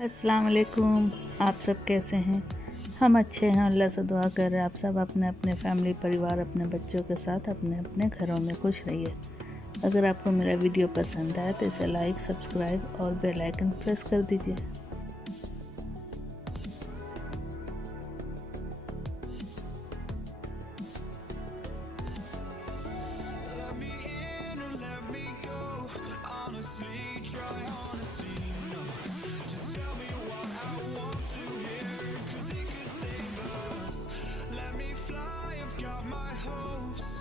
अस्सलाम वालेकुम। आप सब कैसे हैं? हम अच्छे हैं, अल्लाह से दुआ कर रहे हैं आप सब अपने अपने फैमिली परिवार अपने बच्चों के साथ अपने अपने घरों में खुश रहिए। अगर आपको मेरा वीडियो पसंद आए तो इसे लाइक, सब्सक्राइब और बेल आइकन प्रेस कर दीजिए।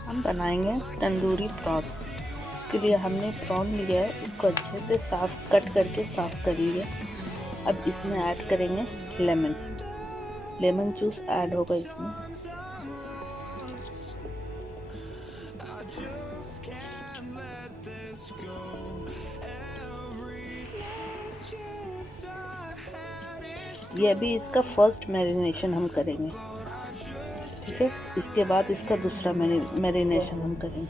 हम बनाएंगे तंदूरी प्रॉन। इसके लिए हमने प्रॉन लिया है, इसको अच्छे से साफ कट करके साफ कर लिया। अब इसमें ऐड करेंगे लेमन जूस ऐड होगा इसमें। ये अभी इसका फर्स्ट मैरिनेशन हम करेंगे, ठीक है। इसके बाद इसका दूसरा मैरिनेशन हम करेंगे।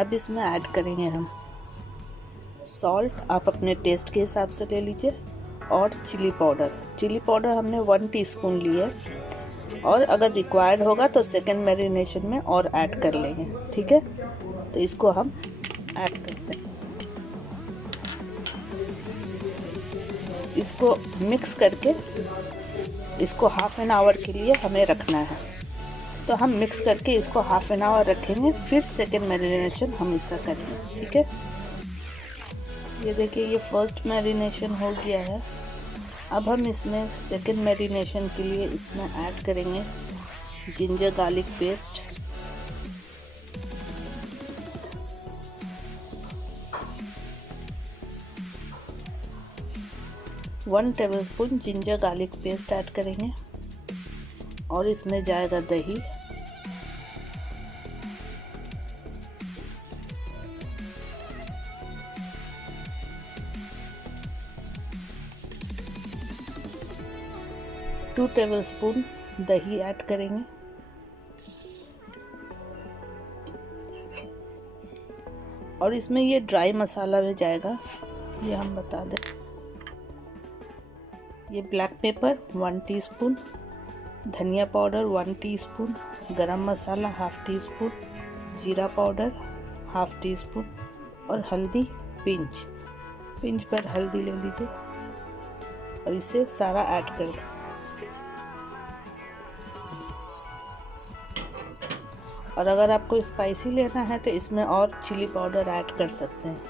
अब इसमें ऐड करेंगे हम सॉल्ट, आप अपने टेस्ट के हिसाब से ले लीजिए, और चिली पाउडर हमने 1 टीस्पून लिया है, और अगर रिक्वायर्ड होगा तो सेकंड मैरिनेशन में और ऐड कर लेंगे, ठीक है। तो इसको हम ऐड करते हैं, इसको मिक्स करके इसको हाफ एन आवर के लिए हमें रखना है। तो हम मिक्स करके इसको हाफ एन आवर रखेंगे, फिर सेकंड मैरिनेशन हम इसका करेंगे, ठीक है। ये देखिए, ये फर्स्ट मैरिनेशन हो गया है। अब हम इसमें सेकंड मैरिनेशन के लिए इसमें ऐड करेंगे ginger garlic paste, one tablespoon ginger garlic paste add करेंगे, और इसमें जाएगा दही, टू टेबलस्पून दही ऐड करेंगे, और इसमें ये ड्राई मसाला भी जाएगा, ये हम बता दें। ये ब्लैक पेपर 1 टीस्पून, धनिया पाउडर 1 टीस्पून, गरम मसाला हाफ टी स्पून, जीरा पाउडर हाफ टी स्पून, और हल्दी पिंच पर हल्दी ले लीजिए, और इसे सारा ऐड कर दें। और अगर आपको स्पाइसी लेना है तो इसमें और चिली पाउडर ऐड कर सकते हैं,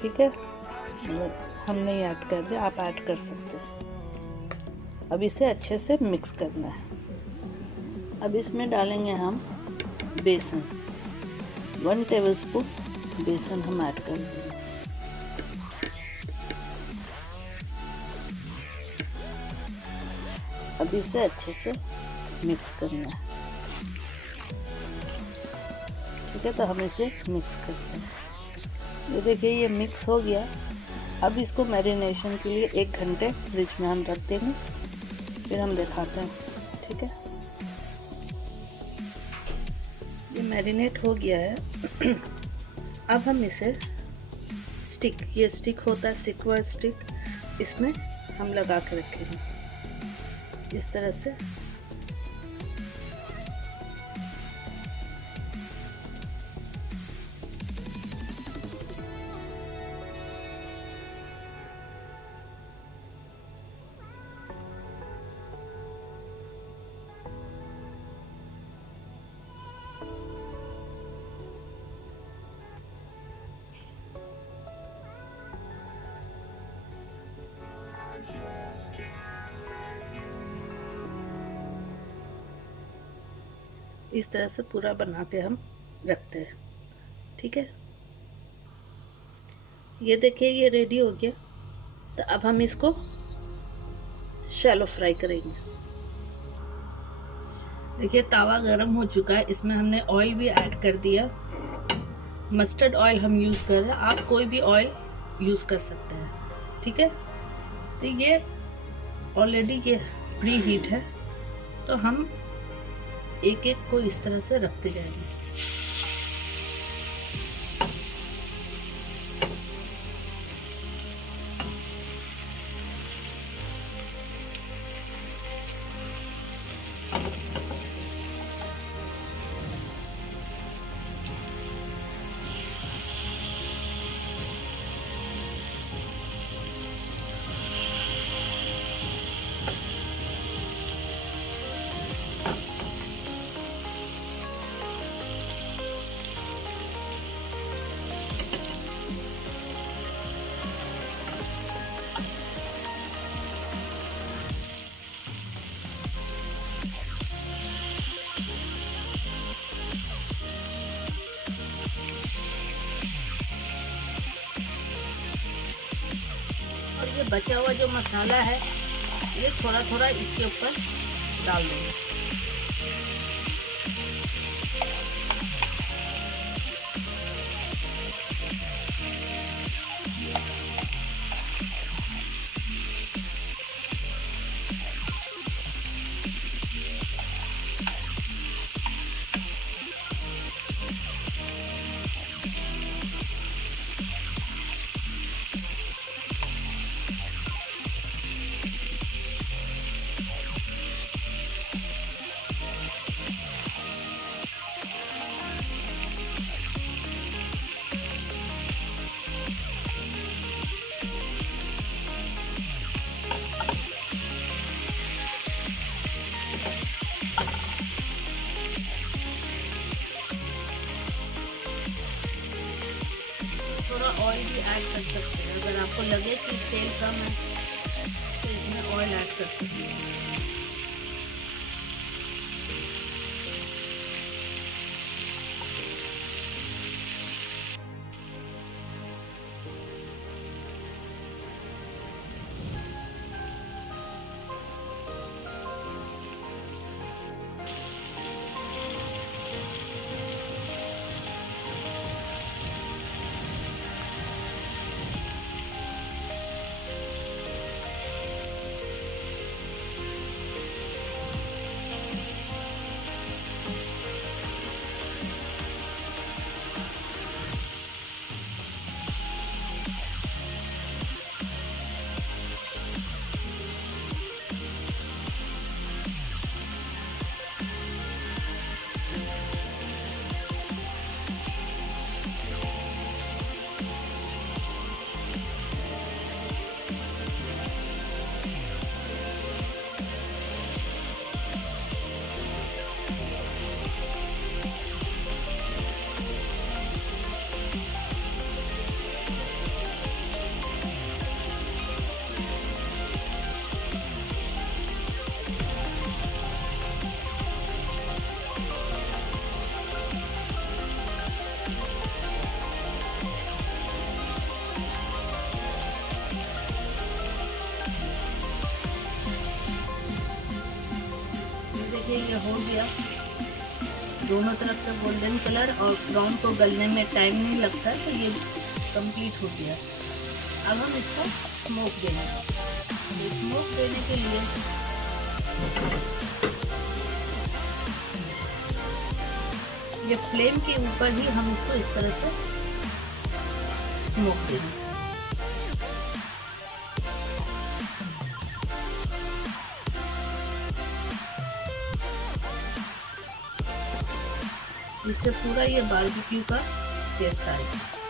ठीक है। अगर हम नहीं ऐड कर रहे, आप ऐड कर सकते हैं। अब इसे अच्छे से मिक्स करना है। अब इसमें डालेंगे हम बेसन, 1 टेबलस्पून बेसन हम ऐड कर देंगे। अब इसे अच्छे से मिक्स करना है, ठीक है। तो हम इसे मिक्स करते हैं। ये देखिए, ये मिक्स हो गया। अब इसको मैरिनेशन के लिए 1 घंटे फ्रिज में हम रख देंगे, फिर हम दिखाते हैं, ठीक है। ये मैरिनेट हो गया है। अब हम इसे ये स्टिक होता है, सिक्वर स्टिक, इसमें हम लगा के रखेंगे इस तरह से। इस तरह से पूरा बना के हम रखते हैं, ठीक है। ये देखिए, ये रेडी हो गया। तो अब हम इसको शैलो फ्राई करेंगे। देखिए, तवा गरम हो चुका है, इसमें हमने ऑयल भी ऐड कर दिया। मस्टर्ड ऑयल हम यूज़ कर रहे हैं, आप कोई भी ऑयल यूज़ कर सकते हैं, ठीक है। तो ये ऑलरेडी ये प्री हीट है, तो हम एक एक को इस तरह से रखते जाएंगे। और ये बचा हुआ जो मसाला है ये थोड़ा थोड़ा इसके ऊपर डाल देंगे। थोड़ा ऑयल भी ऐड कर सकते हैं, अगर आपको लगे कि तेल कम है तो इसमें ऑयल ऐड कर सकते हैं। ये हो गया, दोनों तरफ से गोल्डन कलर और ब्राउन को गलने में टाइम नहीं लगता, तो ये कंप्लीट हो गया। अब हम इसको स्मोक देंगे। स्मोक देने के लिए ये फ्लेम के ऊपर ही हम इसको इस तरह से स्मोक देंगे। इससे पूरा ये बारबेक्यू का टेस्ट आएगा।